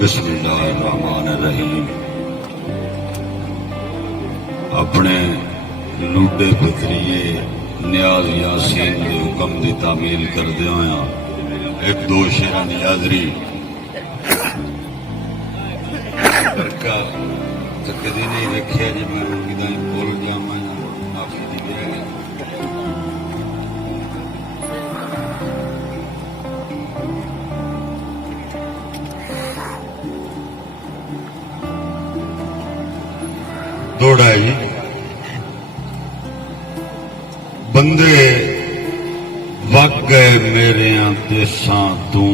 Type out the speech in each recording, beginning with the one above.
بسم اللہ الرحمن الرحیم۔ اپنے لوڈے پتریے نیاز یاسین کے حکم کی تعمیل کردے ہویا ایک دو شیرہ نیازری برکہ کدی نہیں رکھیا جی میں کدائیں بول جاواں معافی دی گیا دوڑا جی بندے وگ گئے میرے دیساں تو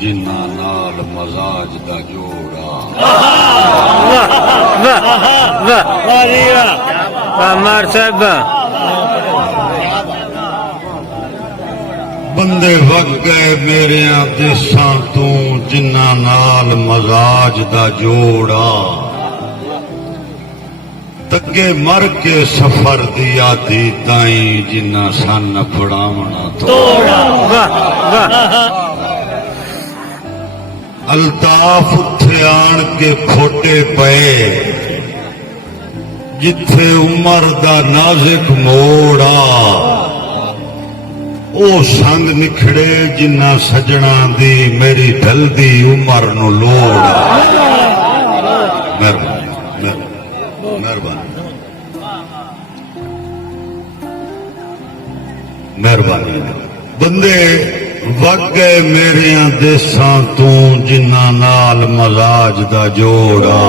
جنہاں نال مزاج دا جوڑا بندے وگ گئے میرے دیساں تو جنہاں نال مزاج دا جوڑا تگے مر کے سفر دیا دی تائیں جنہ سن پڑاونا توڑا الطاف اتھے آن کے پھوٹے پئے جتھے عمر دا نازک موڑا او سنگ نکھڑے جنہ سجنا دی میری ڈھل دی عمر نو لوڑا مہربانی بندے وگ گئے میرے دیساں تو جنہاں نال مزاج دا جوڑا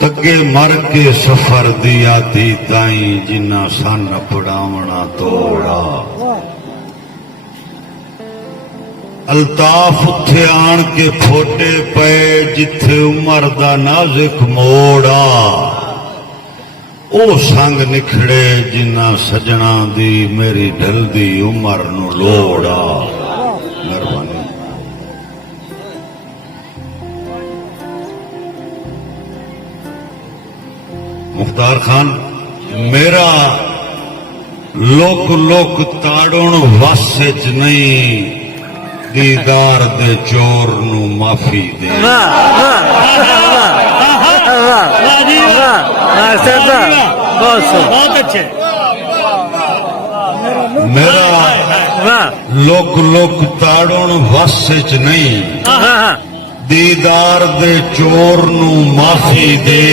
تگے مر کے سفر دیا دی تائیں جنہ سن پڑاونا توڑا الطاف اتھے آن کے پھوٹے پئے جتھے عمر دا نازک موڑا او سنگ نکھڑے جنہ سجنا دی میری ڈھل دی عمر نو لوڑا مہربانی مختار خان میرا لوک لوک تاڑن واسچ نہیں دیدار دے چور نو معافی دے میرا لوک لوک تاڑن واسچ نہیں دیدار دے چور نو معافی دے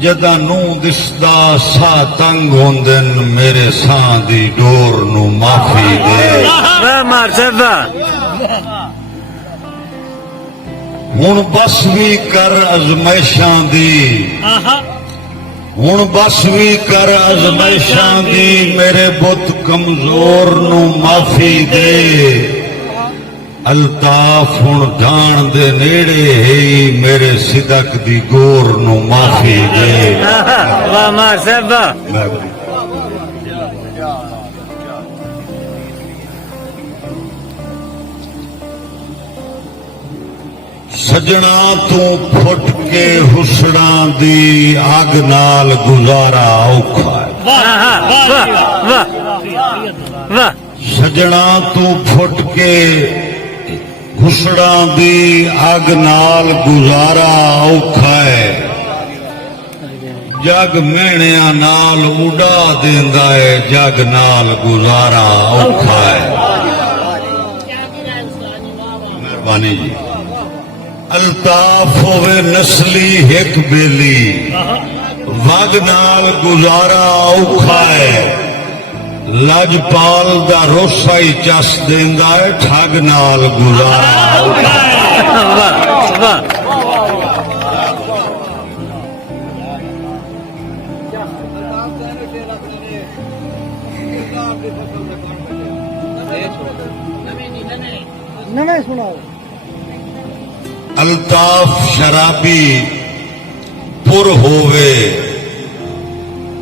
جدا نو دسدا سا تنگ ہوندن میرے ساں دی ڈور نو معافی دے ہن بس بھی کر ازمائشاں دی ہن بس بھی کر ازمائشاں دی میرے بت کمزور نو معافی دے الطاف ہن ڈھان دے نیڑے ہے میرے صدق دی گور نو معافی دے سجنا تو پھٹ کے حسڑاں دی آگ نال گزارا اوکھا ہے سجنا تو پھٹ کے حسڑاں دی آگ نال گزارا اوکھا ہے جگ مہنیاں نال اڑا دیندا ہے جگ نال گزارا اوکھا ہے مہربانی جی الطاف ہوئے نسلی ایک بیلی وگ نال گزارا اوکھا ہے لاجپال دا روسا ہی چس دیندا ہے ٹھگ نال گزارا اوکھا ہے الطاف شرابی پر ہووے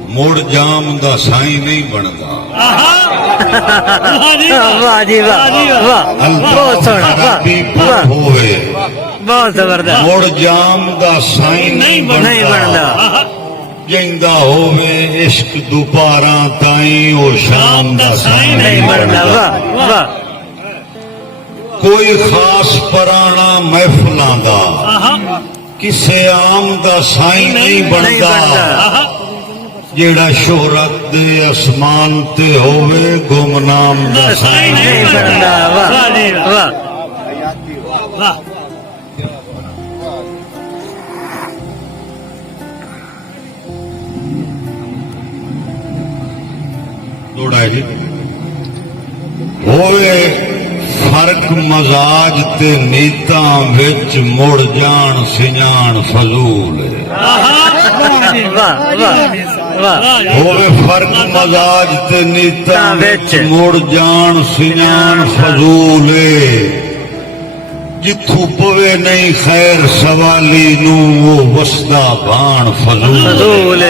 مڑ جام دا سائیں نہیں بندا الطاف شرابی پر ہووے مڑ جام دا سائیں نہیں بندا جیندا ہووے عشق دوپاراں تائیں او شام دا سائیں نہیں بندا کوئی خاص پرانا محفلاں دا کسے عام دا سائیں نہیں بندا جیڑا شہرت دے اسمان تے ہووے گمنام دا سائیں نہیں بندا واہ واہ دوڑا جی ہوئے فرق مزاج تے نیتاں وچ مڑ جان سنجان فضول ہوئے فرق مزاج تے نیتاں وچ مڑ جان سنجان فضول جتھوں پوے نہیں خیر سوالی نو وہ وسدا بان فضول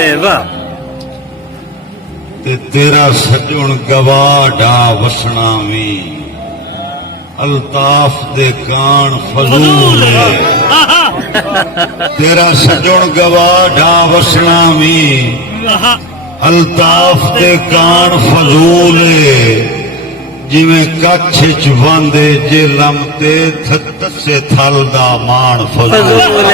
تے تیرا سجن گواہ ڈا وسنا وی الطاف دے کان فضول تیرا سجن گواہ ڈا وسنا وی الطاف دے کان فضول جویں کچھ چ واندے جے لمتے تھسے تھل دا مان فضول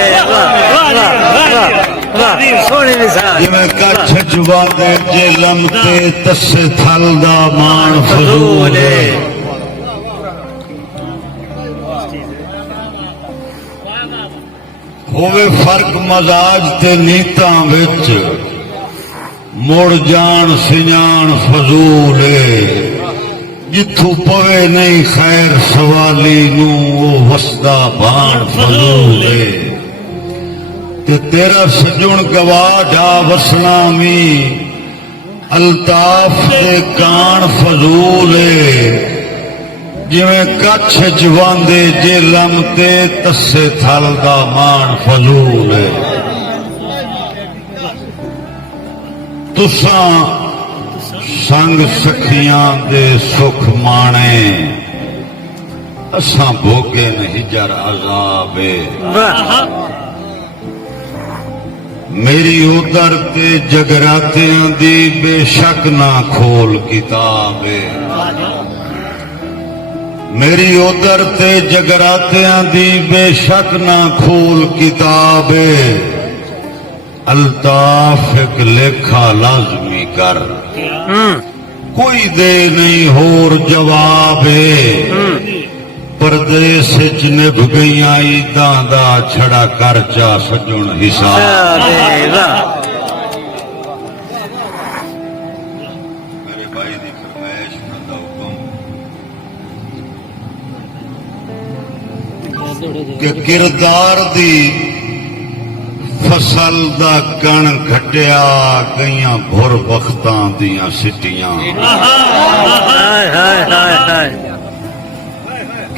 جویں کچھ چ واندے جے لمتے تسے تھل دا مان فضول ہووے فرق مزاج تے نیتاں وچ مڑ جان سنجان فضول جتھوں پوے نہیں خیر سوالی نو وہ وسدا بان فضول تے تیرا سجن گواہ ڈا وسنا می الطاف دے کان فضول جویں کچھ جواندے جے لمتے تسے تھل دا مان فضول تساں سنگ سکھیاں دے سکھ مانے اساں بھوگے نہیں جر عذاب میری ادھر تے جگراتیاں دی بے شک نہ کھول کتاب میری ادھر تے جگراتیاں دی بے شک نہ کھول کتاب الطاف ایک لکھا لازمی کر کوئی دے نہیں ہور جواب پردیس چ نبھ گئیاں عیداں دا چھڑا کر چا سجن حساب میرے بھائی دی فرمائش بندہ حکم کہ کردار دی فصل دا کن گھٹیا گئیاں بھر بختاں دیاں سٹیاں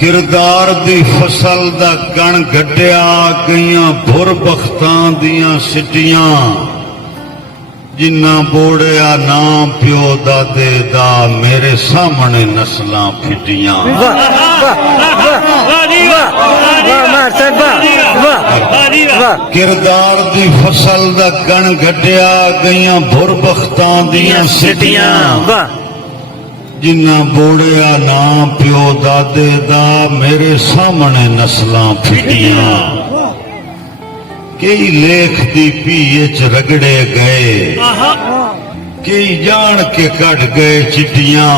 کردار دی فصل دا کن گھٹیا گئیاں بھر بختاں دیاں سٹیاں جنہ بوڑیا نام پیو دادے دا میرے سامنے نسلاں پھٹیاں کردار دی فصل دا کن گھٹیا گئیاں بھر بختاں دیاں سٹیاں جنہ بوڑیا نام پیو دادے دا میرے سامنے نسلاں پھٹیاں کئی لیکھ دی پیچ رگڑے گئے کئی جان کے کٹ گئے چٹیاں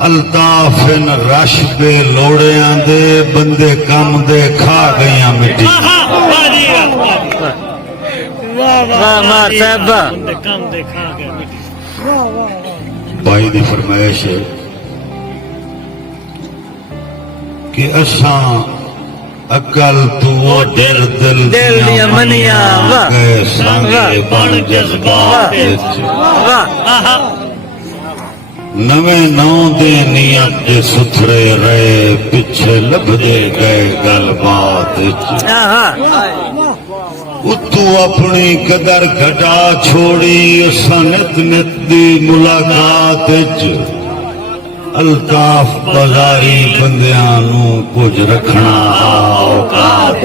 الطاف ان رش بے لوڑیاں دے بندے کم دے کھا گئیاں مٹی بھائی دی فرمائش ہے کہ اساں اکل تو ڈر دل دیا منیا گئے سانگے بن جذبات نویں نو دے نیت دے ستھرے رہے پچھے لب دے گئے گل بات اتو اپنی قدر گھٹا چھوڑی اساں نت نت دی ملاقات الطاف بازاری بندیاں نو کچھ رکھنا اوقات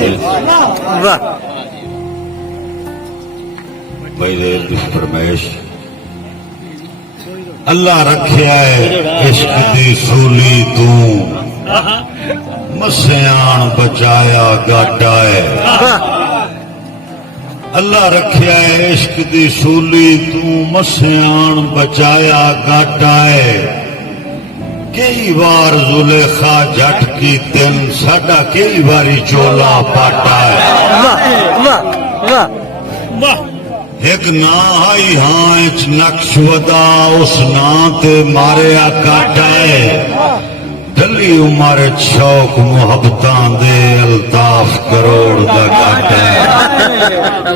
میرے فرمائش اللہ رکھیا ہے عشق دی سولی تو مسیان بچایا گاٹا ہے اللہ رکھیا ہے عشق دی سولی تو مسیان بچایا گاٹا ہے کئی بار زلیخا جٹ کی تن ساڈا کئی باری چولا پاٹا ہے ایک نا آئی ہاں اچ نقش ودا اس نا تے ماریا کاٹا ہے ڈلی عمر شوق محبتاں دے الطاف کروڑ دا گاٹا ہے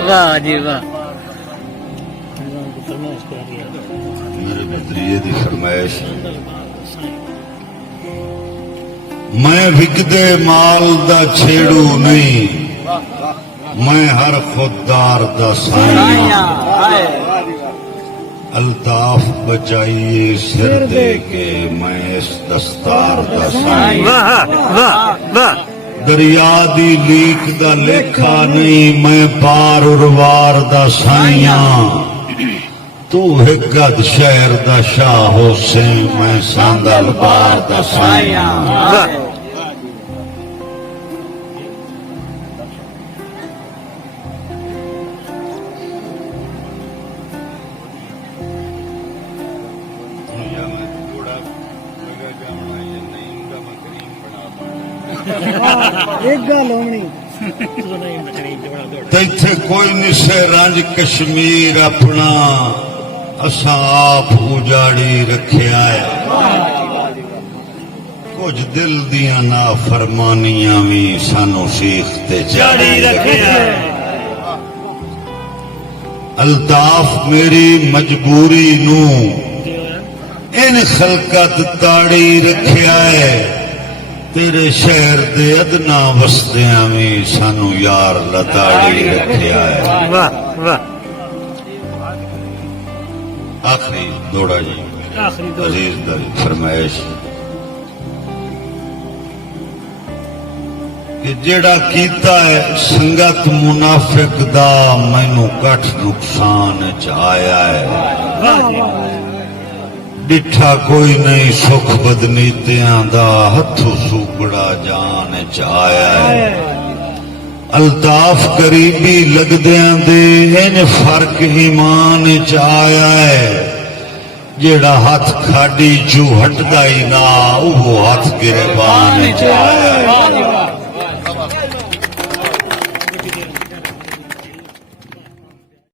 واہ جی واہ میرے نظریے دی فرمائش میں وکدے مال دا چھیڑو نہیں میں ہر خوددار دا سائیاں الطاف بچائیے سر دے کے میں اس دستار دا سائیاں دریا دی لیک دا لکھا نہیں میں پار اروار دا سائیاں تو ہکت شہر دا شاہ حسین میں ساندل بار دا سائیاں ایک گل ہونی تیتھے کوئی نسے رنج کشمیر اپنا اساں آپ اجاڑی رکھیا ہے کچھ دل دیاں نا فرمانیاں بھی سانو سیختے چاڑی رکھیا ہے الطاف میری مجبوری نو ان خلقت تاڑی رکھیا ہے تیرے شہر دے ادنا وسدیاں بھی سانو یار لتاڑی رکھیا ہے آخری دوڑا جی عزیز دا فرمائش کہ جیڑا کیتا ہے سنگت منافق دا مینو کٹ نقصان چایا ہے ڈٹھا کوئی نہیں سکھ بدنیتیاں دا ہتھو سوکڑا جان چایا ہے الطاف قریبی لگدیاں دے ان فرق ایمان چایا ہے جیڑا ہاتھ کھاڑی چو ہٹ دا ہی نہ وہ ہاتھ گربان چایا ہے